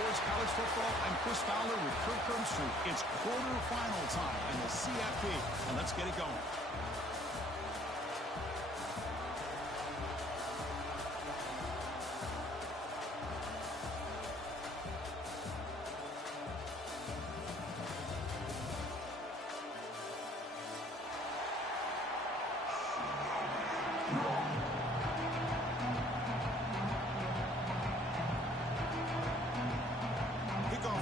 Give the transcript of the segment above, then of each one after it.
sports, college football. I'm Chris Fowler with Kirk Herbstreit. It's quarterfinal time in the CFP, and let's get it going.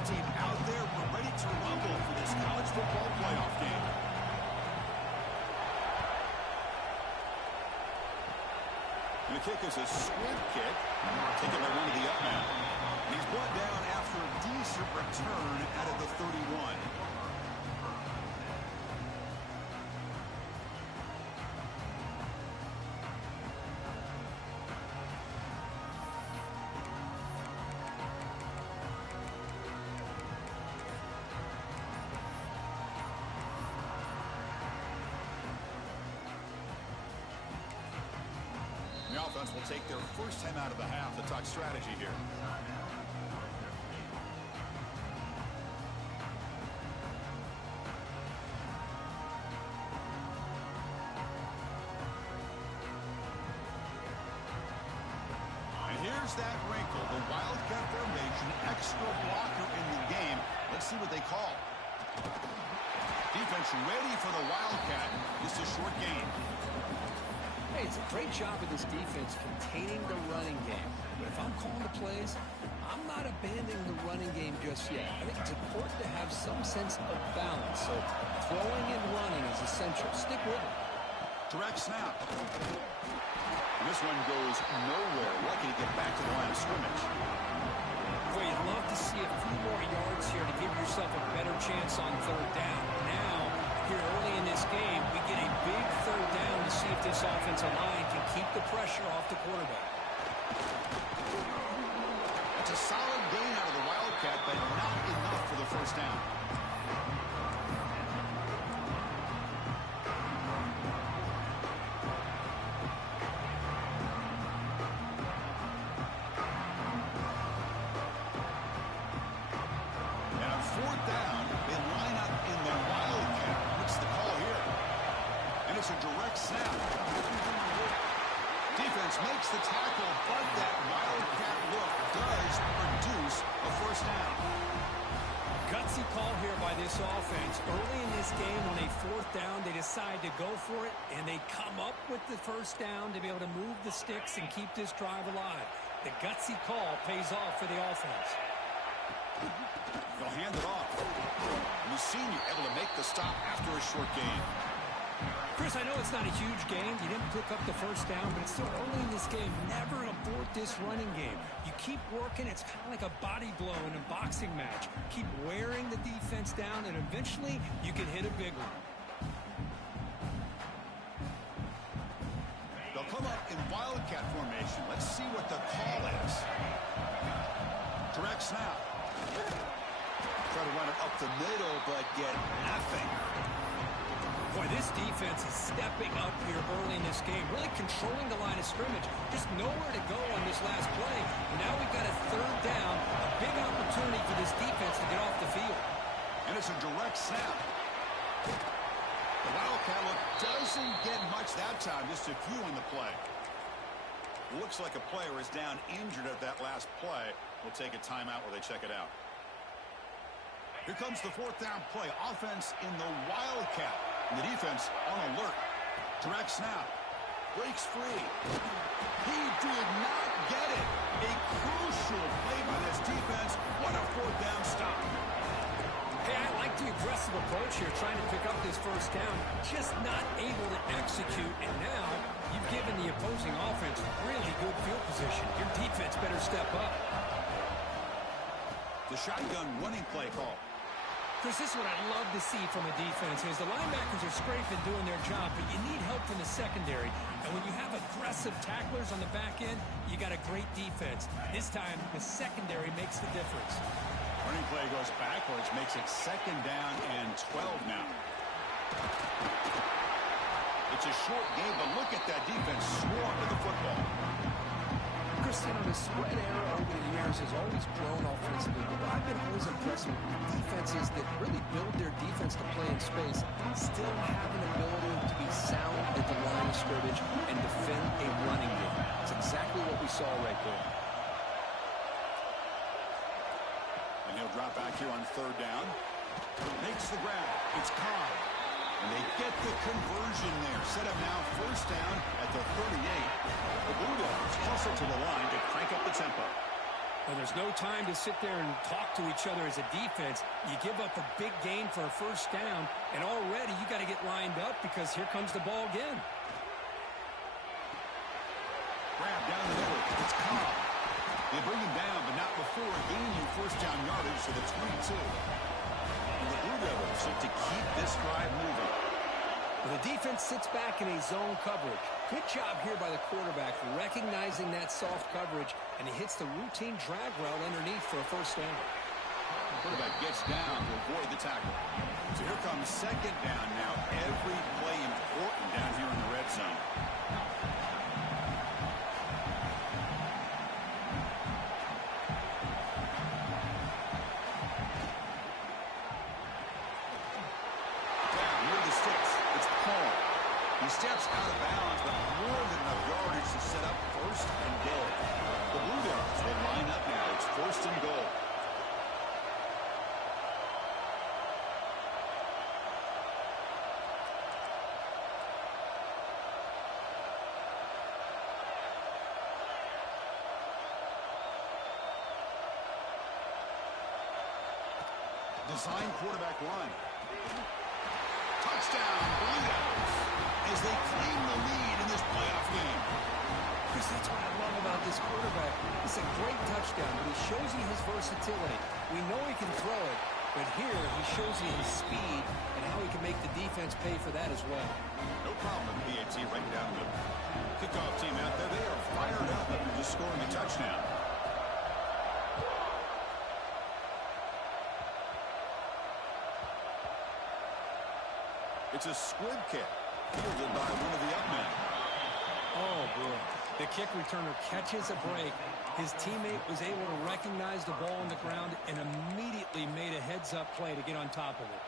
Team out there, we're ready to rumble for this college football playoff game. And the kick is a squib kick, taken by one of the up man. And he's brought down after a decent return out of the 31. The offense will take their first time out of the half to talk strategy here. And here's that wrinkle, the Wildcat formation, extra blocker in the game. Let's see what they call. Defense ready for the Wildcat. Just a short gain. Hey, it's a great job of this defense containing the running game. But if I'm calling the plays, I'm not abandoning the running game just yet. I think it's important to have some sense of balance. So throwing and running is essential. Stick with it. Direct snap. And this one goes nowhere. Lucky to get back to the line of scrimmage. Boy, you'd love to see a few more yards here to give yourself a better chance on third down. Now, here early in this game, we get a big third down to see if this offensive line can keep the pressure off the quarterback. That's a solid gain out of the Wildcat, but not enough for the first down. And on fourth down, they line up in the Wildcat. What's the call here? And it's a direct snap. Defense makes the tackle, but that Wildcat look does produce a first down. Gutsy call here by this offense. Early in this game, on a fourth down, they decide to go for it, and they come up with the first down to be able to move the sticks and keep this drive alive. The gutsy call pays off for the offense. They'll hand it off. Lucini able to make the stop after a short gain. Chris, I know it's not a huge game. You didn't pick up the first down, but it's still early in this game. Never abort this running game. You keep working. It's kind of like a body blow in a boxing match. Keep wearing the defense down, and eventually you can hit a big one. They'll come up in Wildcat formation. Let's see what the call is. Direct snap. Try to run it up the middle, but get nothing. Boy, this defense is stepping up here early in this game, really controlling the line of scrimmage. Just nowhere to go on this last play. Now we've got a third down, a big opportunity for this defense to get off the field. And it's a direct snap. The Wildcat look doesn't get much that time, just a few on the play. Looks like a player is down injured at that last play. We'll take a timeout while they check it out. Here comes the fourth down play. Offense in the Wildcat. And the defense on alert. Direct snap. Breaks free. He did not get it. A crucial play by this defense. What a fourth down stop. Hey, I like the aggressive approach here, trying to pick up this first down. Just not able to execute. And now you've given the opposing offense really good field position. Your defense better step up. The shotgun running play call. Chris, this is what I love to see from a defense is the linebackers are scraping, doing their job, but you need help from the secondary. And when you have aggressive tacklers on the back end, you got a great defense. This time, the secondary makes the difference. Running play goes backwards, makes it second down and 12 now. It's a short game, but look at that defense swarm with the football. Chris, You know, the spread era over the years has always grown offensively, but I've been always impressed with defenses that really build their defense to play in space, still have an ability to be sound at the line of scrimmage and defend a running game. That's exactly what we saw right there. And he'll drop back here on third down. Makes the grab. It's Cobb. And they get the conversion there. Set up now first down at the 38. The Blue Devils hustle to the line to crank up the tempo. Well, there's no time to sit there and talk to each other as a defense. You give up a big gain for a first down, and already you got to get lined up because here comes the ball again. Grab down the middle. It's Cobb. They bring him down, but not before gaining first down yardage to the 22. And the Blue Devils look to keep this drive moving. Well, the defense sits back in a zone coverage. Good job here by the quarterback recognizing that soft coverage, and he hits the routine drag route underneath for a first down. The quarterback gets down to avoid the tackle. So here comes second down now. Every play important down here in the red zone. He steps out of bounds, but more than enough yardage to set up first and goal. The Blue Devils will line up now. It's first and goal. Design quarterback run. Touchdown, Blue Devils, as they claim the lead in this playoff game. Chris, that's what I love about this quarterback. It's a great touchdown, but he shows you his versatility. We know he can throw it, but here he shows you his speed and how he can make the defense pay for that as well. No problem with PAT right down the middle. Kickoff team out there, they are fired up after just scoring a touchdown. It's a squib kick, fielded by one of the up men. Oh, boy. The kick returner catches a break. His teammate was able to recognize the ball on the ground and immediately made a heads-up play to get on top of it.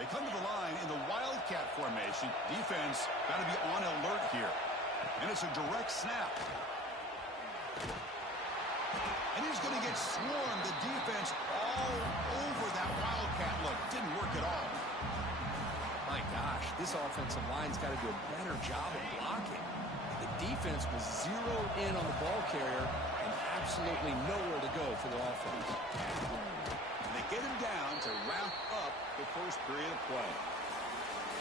They come to the line in the Wildcat formation. Defense got to be on alert here. And it's a direct snap. And he's going to get swarmed. The defense all over that Wildcat look. Didn't work at all. My gosh, this offensive line's got to do a better job of blocking. The defense was zeroed in on the ball carrier and absolutely nowhere to go for the offense. And they get him down to wrap up the first period of play.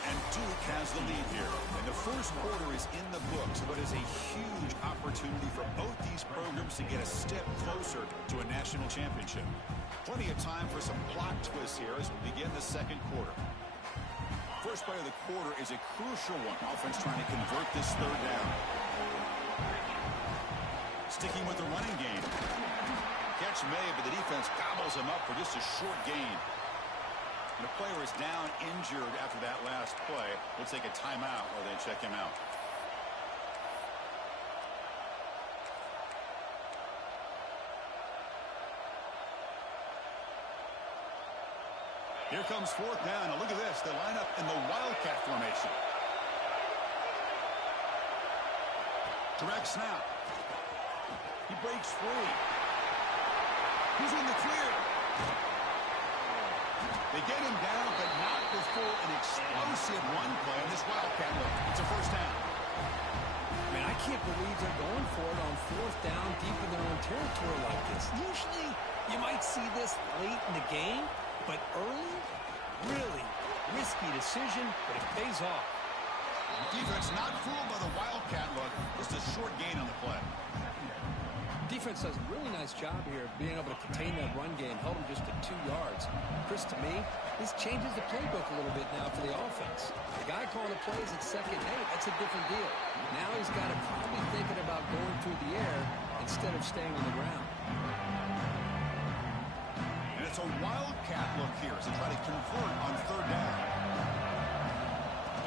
And Duke has the lead here. And the first quarter is in the books, but is a huge opportunity for both these programs to get a step closer to a national championship. Plenty of time for some plot twists here as we begin the second quarter. First play of the quarter is a crucial one. Offense trying to convert this third down. Sticking with the running game. Catch made, but the defense gobbles him up for just a short gain. And the player is down injured after that last play. We'll take a timeout or they check him out. Here comes fourth down. Now look at this. They line up in the Wildcat formation. Direct snap. He breaks free. He's in the clear. They get him down, but not before an explosive run play on this Wildcat look. It's a first down. Man, I can't believe they're going for it on fourth down deep in their own territory like this. Usually, you might see this late in the game, but early, really risky decision, but it pays off. Defense not fooled by the Wildcat look. Just a short gain on the play. Defense does a really nice job here of being able to contain that run game, held him just at 2 yards. Chris, to me, this changes the playbook a little bit now for the offense. The guy calling the plays at second, hey, that's a different deal. Now he's got to probably thinking about going through the air instead of staying on the ground. And it's a Wildcat look here as they try to convert on third down.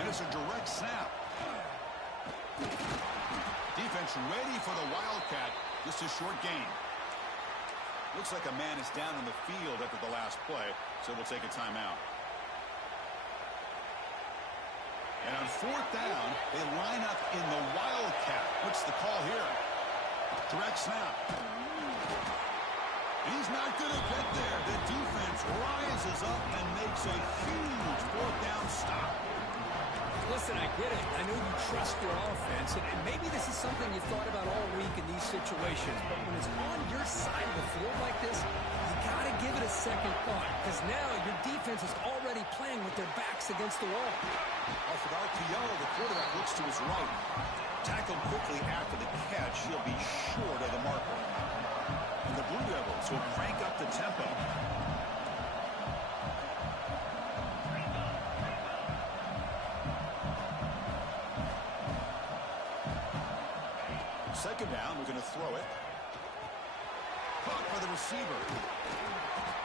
And it's a direct snap. Defense ready for the Wildcat. Just a short gain. Looks like a man is down in the field after the last play, so we'll take a timeout. And on fourth down, they line up in the Wildcat. What's the call here? Direct snap. He's not going to get there. The defense rises up and makes a huge fourth down stop. Listen, I get it. I know you trust your offense, and maybe this is something you thought about all week in these situations, but when it's on your side of the field like this, you got to give it a second thought, because now your defense is already playing with their backs against the wall. Off an RPO, the quarterback looks to his right. Tackled quickly after the catch. He'll be short of the marker. And the Blue Devils will crank up the tempo. Second down, we're going to throw it. Caught by the receiver.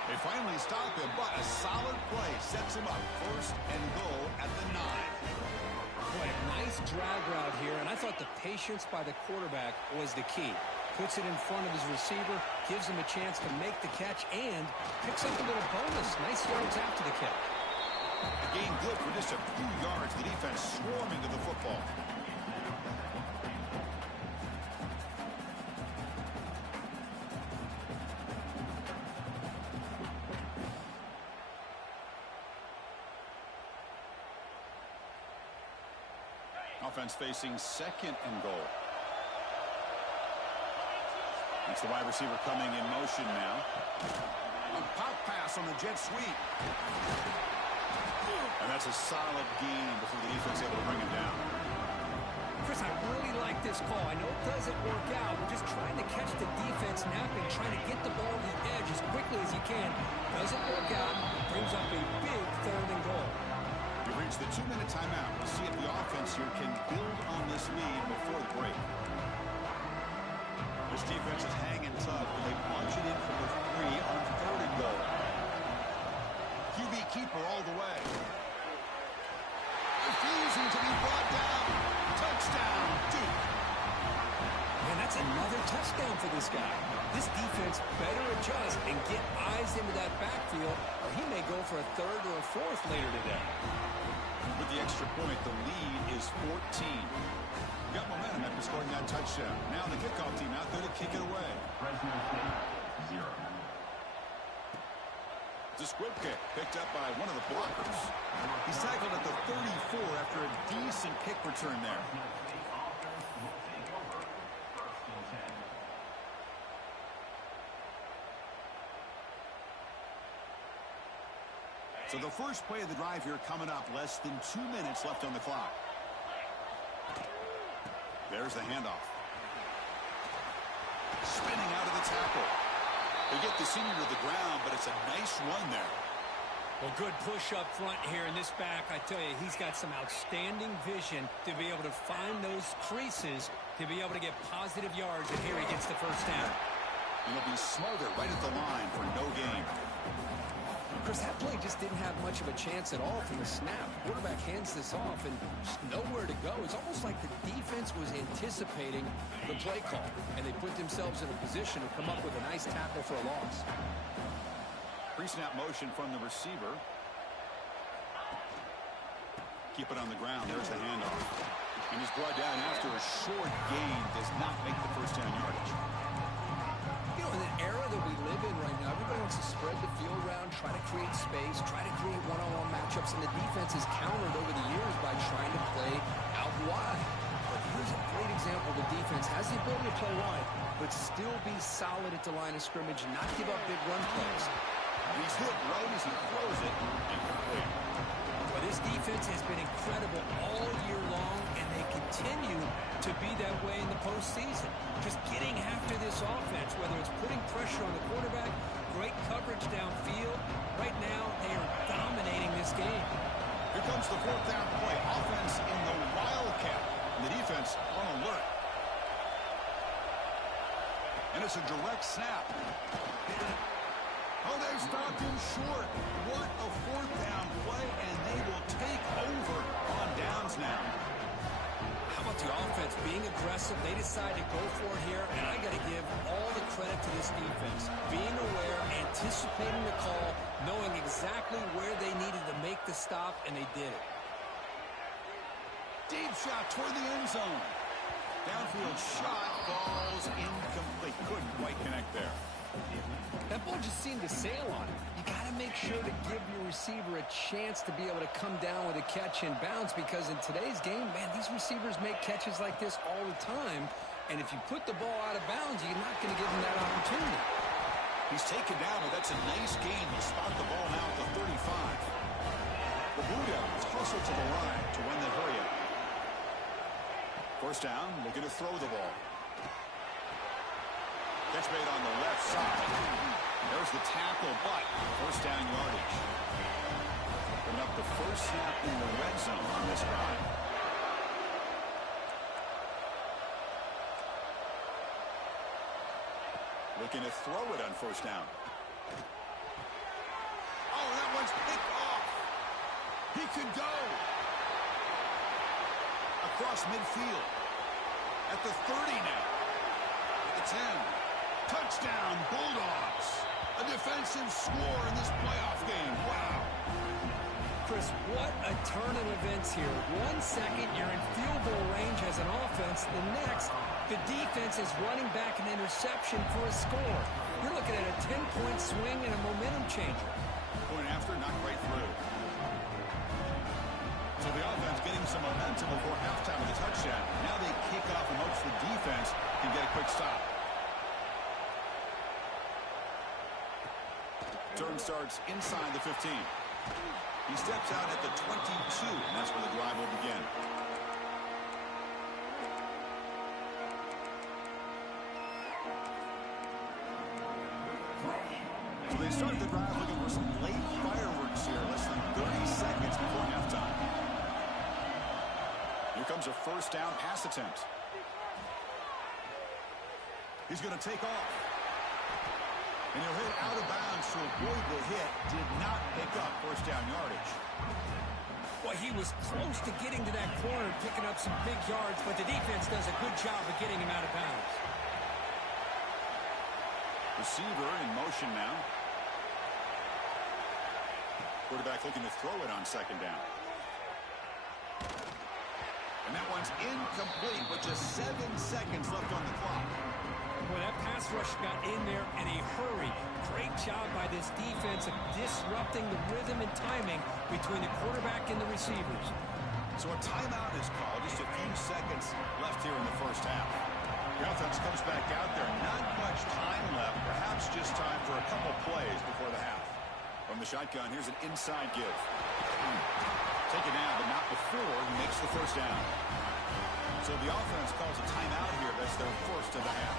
They finally stop him, but a solid play sets him up. First and goal at the 9. Boy, nice drag route here, and I thought the patience by the quarterback was the key. Puts it in front of his receiver, gives him a chance to make the catch, and picks up a little bonus. Nice yards after the catch. The game good for just a few yards. The defense swarming to the football. Offense facing second and goal. It's the wide receiver coming in motion now. A pop pass on the jet sweep. And that's a solid gain before the defense able to bring him down. Chris, I really like this call. I know it doesn't work out. We're just trying to catch the defense napping, trying to get the ball to the edge as quickly as you can. Doesn't work out. Brings up a big third and goal. We've reached the 2-minute timeout. We'll see if the offense here can build on this lead before the break. This defense is hanging tough when they punch it in from the 3 on third and goal. QB keeper all the way. Refusing to be brought down. Touchdown, Duke. Man, that's another touchdown for this guy. This defense better adjust and get eyes into that backfield, or he may go for a third or a fourth later today. With the extra point, the lead is 14. Got momentum after scoring that touchdown. Now the kickoff team out there to kick it away. Fresno State, 0. It's a squib kick picked up by one of the blockers. He's tackled at the 34 after a decent kick return there. So the first play of the drive here coming up. Less than 2 minutes left on the clock. There's the handoff. Spinning out of the tackle. They get the senior to the ground, but it's a nice run there. Well, good push up front here in this back. I tell you, he's got some outstanding vision to be able to find those creases, to be able to get positive yards, and here he gets the first down. And he'll be smothered right at the line for no gain. Chris, that play just didn't have much of a chance at all from the snap. Quarterback hands this off and just nowhere to go. It's almost like the defense was anticipating the play call, and they put themselves in a position to come up with a nice tackle for a loss. Pre-snap motion from the receiver. Keep it on the ground. There's the handoff. And he's brought down after a short gain. Does not make the first down yardage. You know, in the era that we live in right now, everybody wants to spread the field around, try to create space, try to create one-on-one matchups, and the defense is countered over the years by trying to play out wide. But here's a great example. The defense has the ability to play wide, but still be solid at the line of scrimmage, not give up big run plays. He's hit right as he throws it. Incomplete. Well, this defense has been incredible all year long, and they continue to be that way in the postseason. Just getting after this offense, whether it's putting pressure on the quarterback, great coverage downfield. Right now, they are dominating this game. Here comes the fourth down play. Offense in the Wildcat. And the defense on alert. And it's a direct snap. Oh, they stopped him short. What a fourth down play, and they will take over on downs now. How about the offense being aggressive? They decide to go for it here, and I got to give all the credit to this defense. Being aware, anticipating the call, knowing exactly where they needed to make the stop, and they did it. Deep shot toward the end zone. Downfield shot falls incomplete. Couldn't quite connect there. That ball just seemed to sail on it. You got to make sure to give your receiver a chance to be able to come down with a catch and bounce, because in today's game, man, these receivers make catches like this all the time. And if you put the ball out of bounds, you're not going to give them that opportunity. He's taken down, but that's a nice gain. He'll spot the ball now at the 35. The Blue Devils hustle to the line to win the hurry-up. First down, looking to throw the ball. Catch made on the left side. There's the tackle, but first down yardage. Putting up the first snap in the red zone on this drive. Looking to throw it on first down. Oh, that one's picked off. He could go. Across midfield. At the 30 now. At the 10. Touchdown, Bulldogs. A defensive score in this playoff game. Wow. Chris, what a turn of events here. 1 second, you're in field goal range as an offense. The next, the defense is running back an interception for a score. You're looking at a 10-point swing and a momentum changer. Point after, not quite through. So the offense getting some momentum before halftime with a touchdown. Now they kick off and hopes the defense can get a quick stop. Turn starts inside the 15. He steps out at the 22, and that's where the drive will begin. So they start the drive looking for some late fireworks here, less than 30 seconds before halftime. Here comes a first down pass attempt. He's going to take off. And he'll hit out of bounds to avoid the hit. Did not pick up first down yardage. Well, he was close to getting to that corner and picking up some big yards, but the defense does a good job of getting him out of bounds. Receiver in motion now. Quarterback looking to throw it on second down. And that one's incomplete with just 7 seconds left on the clock. Well, that pass rush got in there in a hurry. Great job by this defense of disrupting the rhythm and timing between the quarterback and the receivers. So a timeout is called. Just a few seconds left here in the first half. The offense comes back out there. Not much time left. Perhaps just time for a couple plays before the half. From the shotgun, here's an inside give. Take it down, but not before he makes the first down. So the offense calls a timeout here. That's their first of the half.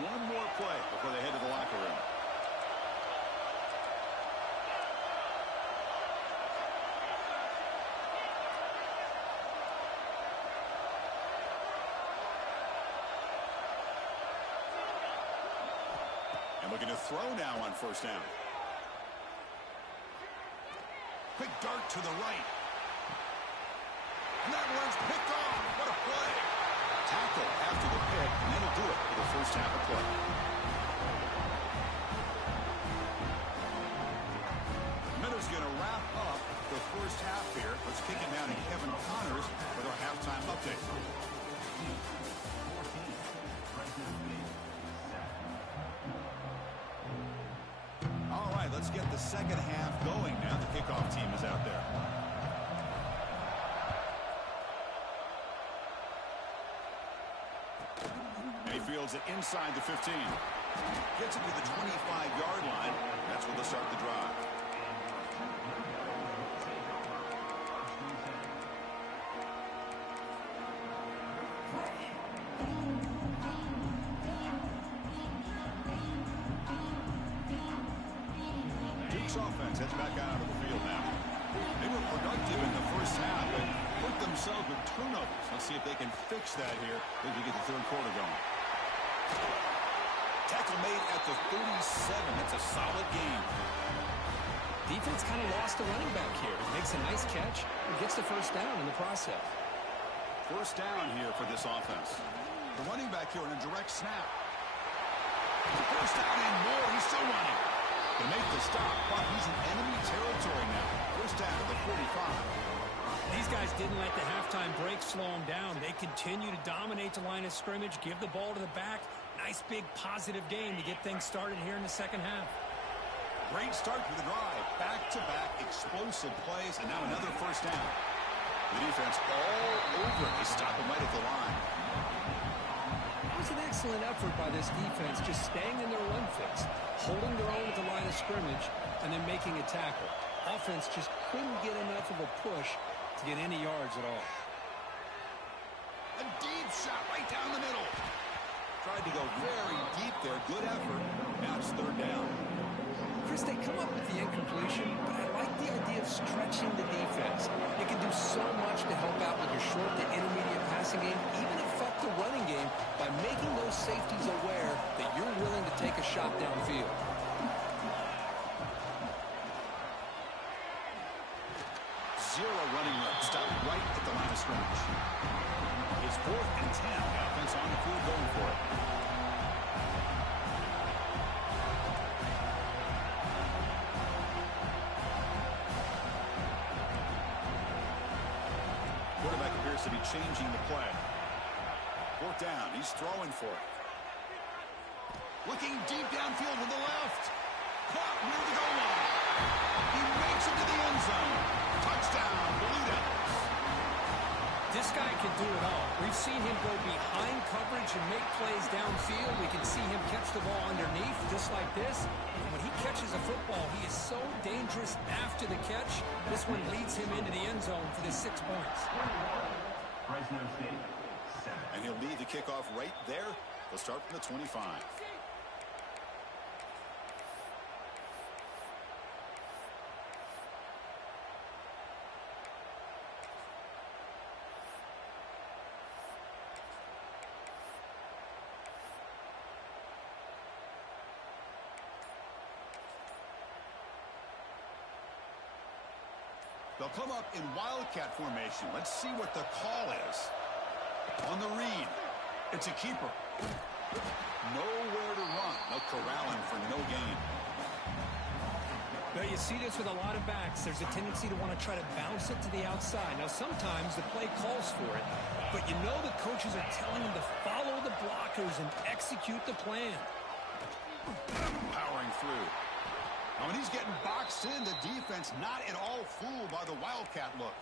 One more play before they head to the locker room. And looking to throw now on first down. Quick dart to the right. And that one's picked off. What a play. Tackle after the pick, and that'll do it for the first half of play. Minutes going to wrap up the first half here. Let's kick it down to Kevin Connors with our halftime update. All right, let's get the second half going now. The kickoff team is out there. And he fields it inside the 15. Gets it to the 25-yard line. That's where they'll start the drive. Duke's offense heads back out of the field now. They were productive in the first half and put themselves with turnovers. Let's see if they can fix that here as we get the third quarter going. Tackle made at the 37. That's a solid game. Defense kind of lost a running back here. Makes a nice catch and gets the first down in the process. First down here for this offense. The running back here on a direct snap. First down and more. He's still running. To make the stop, but he's in enemy territory now. First down at the 45. These guys didn't let the halftime break slow them down. They continue to dominate the line of scrimmage, give the ball to the back. Nice big positive game to get things started here in the second half. Great start to the drive. Back-to-back explosive plays, and now another first down. The defense all over it. They stop him right at the line. It was an excellent effort by this defense, just staying in their run fix, holding their own at the line of scrimmage, and then making a tackle. Offense just couldn't get enough of a push to get any yards at all. A deep shot right down the middle. Tried to go very deep there. Good effort. Now it's third down. Chris, they come up with the incompletion, but I like the idea of stretching the defense. You can do so much to help out with your short to intermediate passing game, even affect the running game by making those safeties aware that you're willing to take a shot downfield. Zero running room. Stop right at the line of scrimmage. It's 4th and 10. The offense on the field going for it. Quarterback appears to be changing the play. 4th down. He's throwing for it. Looking deep downfield with the left. Caught near the goal line. He makes it to the end zone. Touchdown, Blue Devils. This guy can do it all. We've seen him go behind coverage and make plays downfield. We can see him catch the ball underneath, just like this. And when he catches a football, he is so dangerous after the catch. This one leads him into the end zone for the 6 points. Fresno State, 7. And he'll lead the kickoff right there. They'll start from the 25. They'll come up in Wildcat formation. Let's see what the call is. On the read, it's a keeper. Nowhere to run. They'll corral him for no gain. Now, you see this with a lot of backs. There's a tendency to want to try to bounce it to the outside. Now, sometimes the play calls for it, but you know the coaches are telling them to follow the blockers and execute the plan. Powering through. Now, when he's getting boxed in, the defense not at all fooled by the Wildcat look.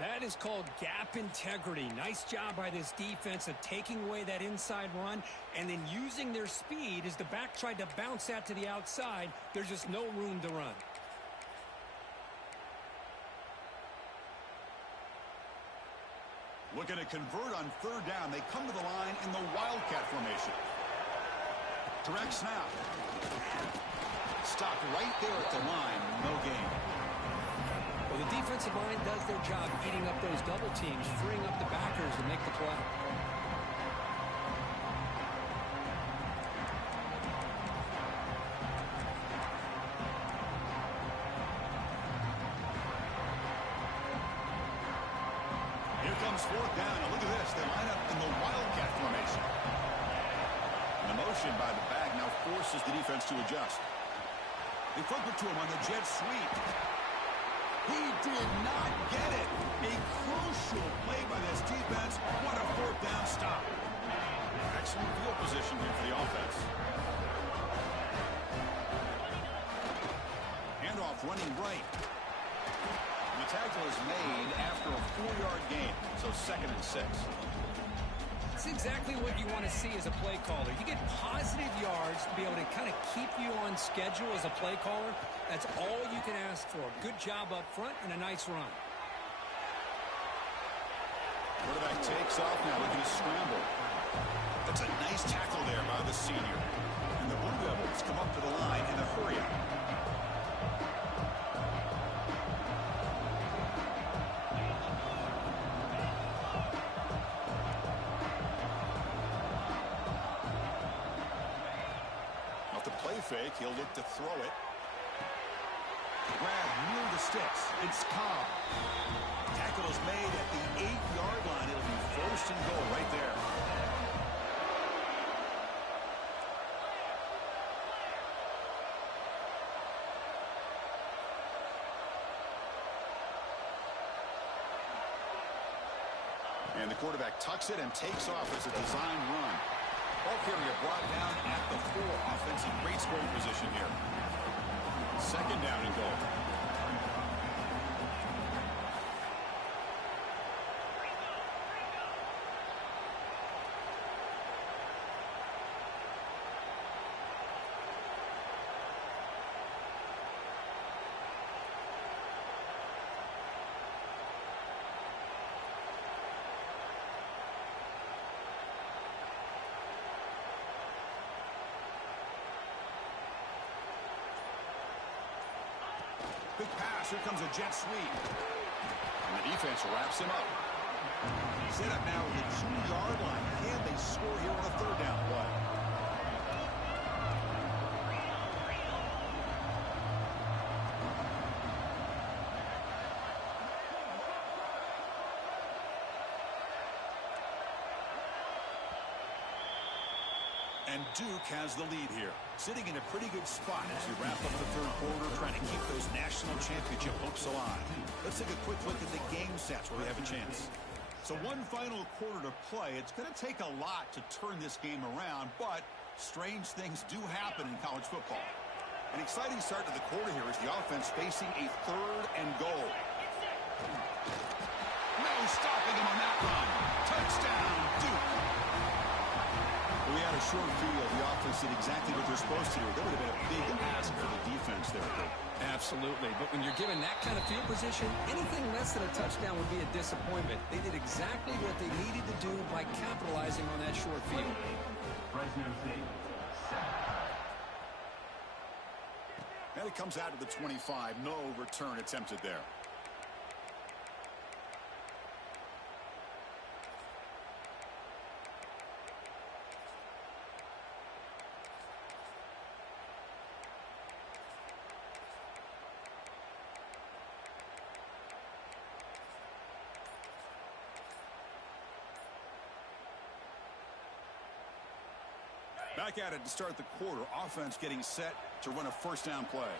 That is called gap integrity. Nice job by this defense of taking away that inside run and then using their speed as the back tried to bounce that to the outside. There's just no room to run. Looking to convert on third down. They come to the line in the Wildcat formation. Direct snap. Stopped right there at the line. No gain. Well, the defensive line does their job eating up those double teams, freeing up the backers to make the play. Here comes fourth down. Now look at this. They line up in the Wildcat formation. And the motion by the back now forces the defense to adjust. They flip it to him on the jet sweep. He did not get it. A crucial play by this defense. What a fourth down stop. Excellent field position here for the offense. Handoff running right. The tackle is made after a 4-yard gain, so 2nd and 6. That's exactly what you want to see as a play caller. You get positive yards to be able to kind of keep you on schedule as a play caller. That's all you can ask for. Good job up front and a nice run. Quarterback takes off now, looking to scramble. That's a nice tackle there by the senior. And the Blue Devils come up to the line in a hurry-up. Fake, he'll look to throw it. Grab near the sticks. It's Cobb. Tackle tackle is made at the 8-yard line. It'll be first and goal right there. And the quarterback tucks it and takes off as a design run. Ball carrier brought down at the 4. Offensive great scoring position here. Second down and goal. Big pass. Here comes a jet sweep. And the defense wraps him up. Set up now at the 2-yard line. Can they score here on a third down play? And Duke has the lead here, sitting in a pretty good spot as we wrap up the third quarter, trying to keep those national championship hopes alive. Let's take a quick look at the game stats where we have a chance. So one final quarter to play. It's going to take a lot to turn this game around, but strange things do happen in college football. An exciting start to the quarter here is the offense facing a third and goal. No stopping him on that run. Touchdown, Duke. We had a short field. The offense did exactly what they're supposed to do. That would have been a big ask for the defense there. Absolutely. But when you're given that kind of field position, anything less than a touchdown would be a disappointment. They did exactly what they needed to do by capitalizing on that short field. Fresno State, 7. And it comes out to the 25. No return attempted there. Back at it to start the quarter. Offense getting set to run a first down play.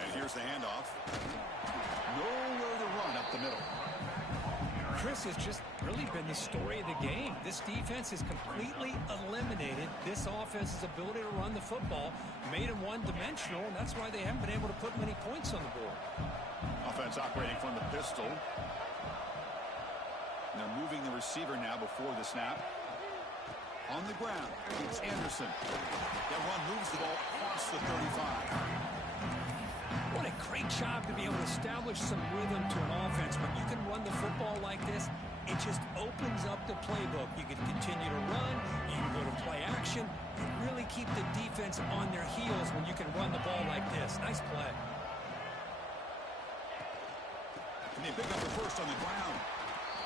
And here's the handoff. Nowhere to run up the middle. Chris, has just really been the story of the game. This defense has completely eliminated this offense's ability to run the football, made them one-dimensional, and that's why they haven't been able to put many points on the board. Offense operating from the pistol. And they're moving the receiver now before the snap. On the ground, it's Anderson. That run moves the ball across the 35. What a great job to be able to establish some rhythm to an offense. When you can run the football like this, it just opens up the playbook. You can continue to run, you can go to play action, and really keep the defense on their heels when you can run the ball like this. Nice play. And they pick up the first on the ground.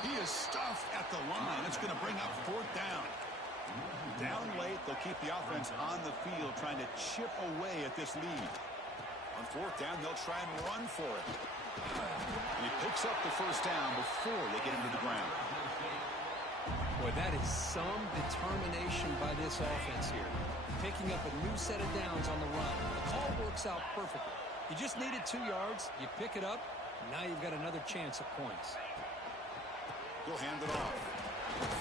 He is stuffed at the line. It's going to bring up fourth down. Down late, they'll keep the offense on the field trying to chip away at this lead. On fourth down, they'll try and run for it. And he picks up the first down before they get him to the ground. Boy, that is some determination by this offense here. Picking up a new set of downs on the run. The call works out perfectly. You just needed 2 yards. You pick it up. Now you've got another chance at points. He'll hand it off.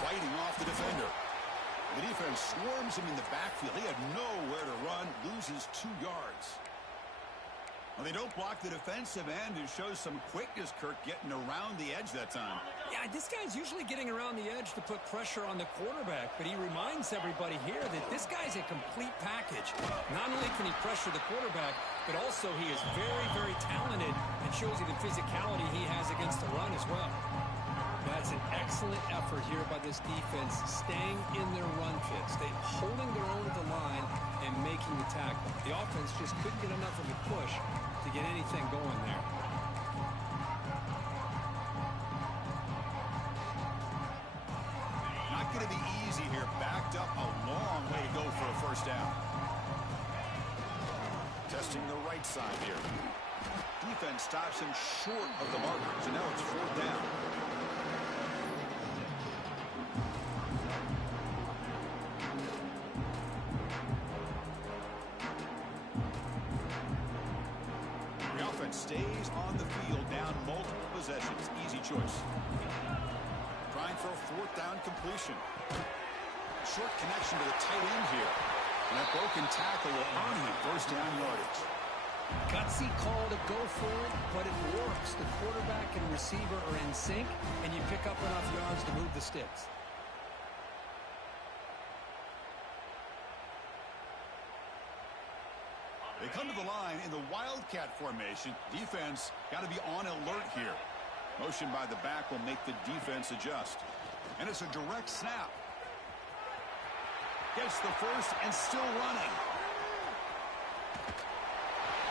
Fighting off the defender. The defense swarms him in the backfield. He had nowhere to run. Loses 2 yards. Well, they don't block the defensive end. It shows some quickness, Kirk, getting around the edge that time. Yeah, this guy's usually getting around the edge to put pressure on the quarterback, but he reminds everybody here that this guy's a complete package. Not only can he pressure the quarterback, but also he is very, very talented and shows you the physicality he has against the run as well. That's an excellent effort here by this defense, staying in their run fits, holding their own at the line and making the tackle. The offense just couldn't get enough of a push to get anything going there. Not going to be easy here. Backed up a long way to go for a first down. Testing the right side here. Defense stops him short of the marker, so now it's 4th down. The offense stays on the field, down multiple possessions. Easy choice. Trying for a 4th down completion. Short connection to the tight end here. And that broken tackle will earn him 1st down yardage. Gutsy call to go for it, but it works. The quarterback and receiver are in sync, and you pick up enough yards to move the sticks. They come to the line in the Wildcat formation. Defense got to be on alert here. Motion by the back will make the defense adjust. And it's a direct snap. Gets the first and still running.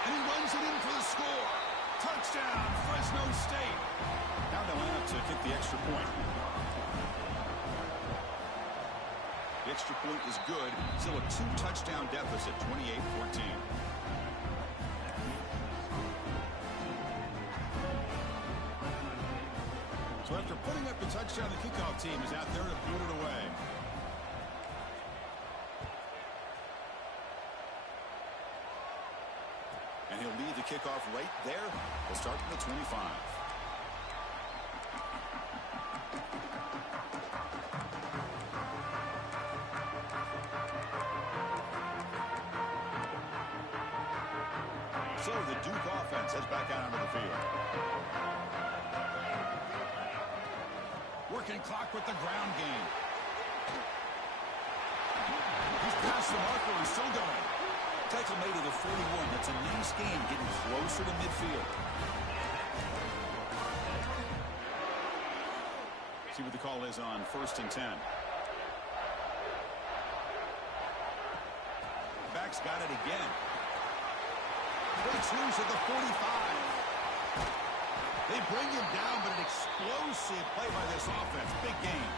And he runs it in for the score. Touchdown, Fresno State. Now they line up to kick the extra point. The extra point is good. Still a 2-touchdown deficit, 28-14. So after putting up the touchdown, the kickoff team is out there to put it away. And he'll lead the kickoff right there. We'll start from the 25. So the Duke offense heads back out onto the field. Working clock with the ground game. He's past the marker and still going. Tackle made to the 41. That's a nice gain, getting closer to midfield. See what the call is on 1st and 10. Back's got it again. Breaks loose at the 45. They bring him down, but an explosive play by this offense. Big game.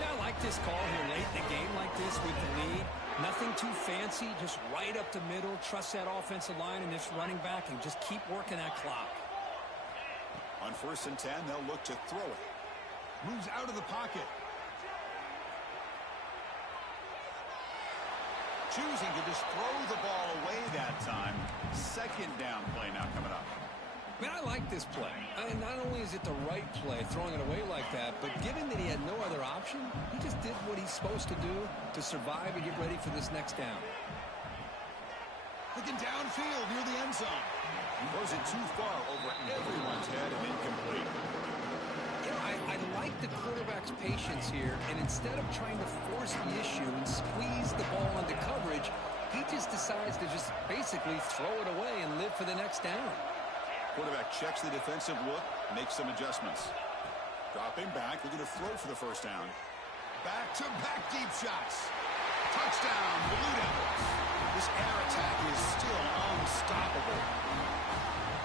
Yeah, I like this call here late in the game like this with the lead. Nothing too fancy, just right up the middle. Trust that offensive line and this running back and just keep working that clock. On 1st and 10, they'll look to throw it. Moves out of the pocket. Choosing to just throw the ball away that time. 2nd down play now coming up. Man, I like this play. Not only is it the right play, throwing it away like that, but given that he had no other option, he just did what he's supposed to do to survive and get ready for this next down. Looking downfield near the end zone. He throws it too far over everyone's head and incomplete. You know, I like the quarterback's patience here, and instead of trying to force the issue and squeeze the ball into coverage, he just decides to just basically throw it away and live for the next down. Quarterback checks the defensive look, makes some adjustments. Dropping back, looking to throw for the 1st down. Back-to-back deep shots. Touchdown, Blue Devils. This air attack is still unstoppable.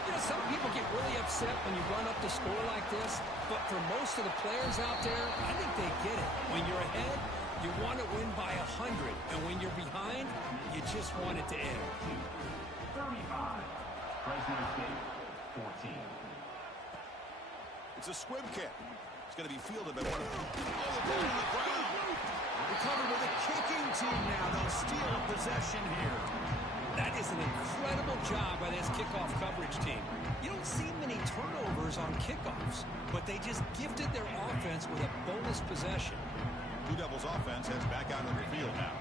You know, some people get really upset when you run up the score like this, but for most of the players out there, I think they get it. When you're ahead, you want to win by 100, and when you're behind, you just want it to end. 35. Fresno State. 14. It's a squib kick. It's going to be fielded by one of them. Oh, the ball on the ground. Recovered with a kicking team now. They'll steal a possession here. That is an incredible job by this kickoff coverage team. You don't see many turnovers on kickoffs, but they just gifted their offense with a bonus possession. Blue Devils offense heads back out on the field now.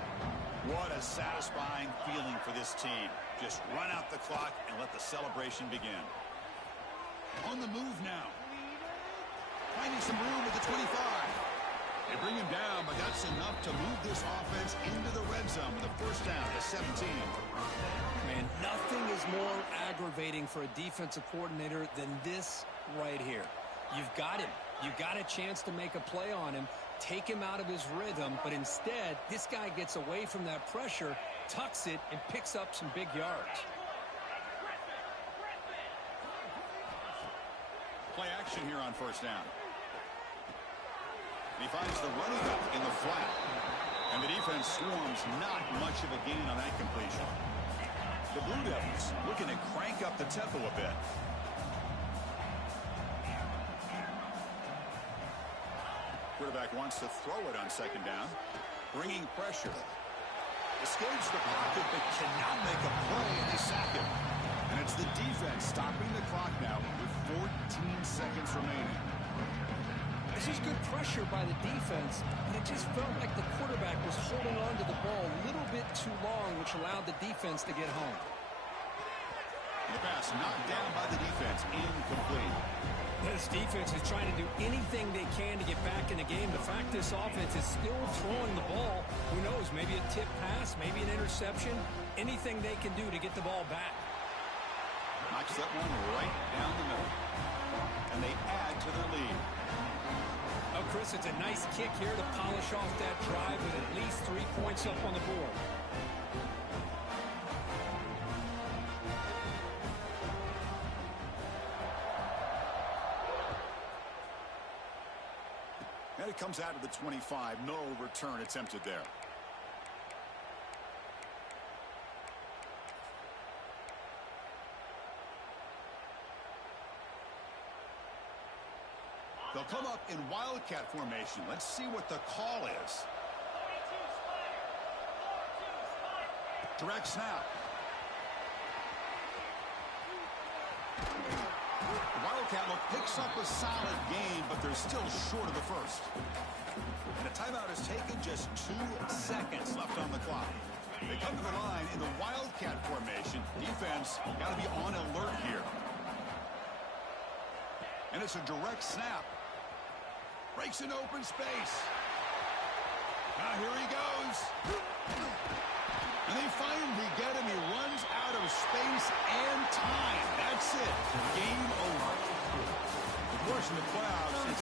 What a satisfying feeling for this team. Just run out the clock and let the celebration begin. On the move now. Finding some room at the 25. They bring him down, but that's enough to move this offense into the red zone with a 1st down at 17. Man, nothing is more aggravating for a defensive coordinator than this right here. You've got him. You got a chance to make a play on him, take him out of his rhythm, but instead, this guy gets away from that pressure, tucks it, and picks up some big yards. Play action here on 1st down. He finds the running back in the flat. And the defense swarms, not much of a gain on that completion. The Blue Devils looking to crank up the tempo a bit. Quarterback wants to throw it on second down. Bringing pressure. Escapes the pocket but cannot make a play, and they sack him. And it's the defense stopping the clock now with 14 seconds remaining. This is good pressure by the defense, but it just felt like the quarterback was holding on to the ball a little bit too long, which allowed the defense to get home. The pass knocked down by the defense, incomplete. This defense is trying to do anything they can to get back in the game. The fact this offense is still throwing the ball, who knows, maybe a tip pass, maybe an interception, anything they can do to get the ball back. Knocks that one right down the middle. And they add to their lead. Oh, Chris, it's a nice kick here to polish off that drive with at least 3 points up on the board. And it comes out of the 25. No return attempted there. They'll come up in Wildcat formation. Let's see what the call is. Direct snap. The Wildcat look picks up a solid gain, but they're still short of the first. And a timeout is taken, just 2 seconds left on the clock. They come to the line in the Wildcat formation. Defense got to be on alert here. And it's a direct snap. Breaks in open space. Now here he goes. And they finally get him. He runs out of space and time. That's it. Game over. Of course, in the playoffs,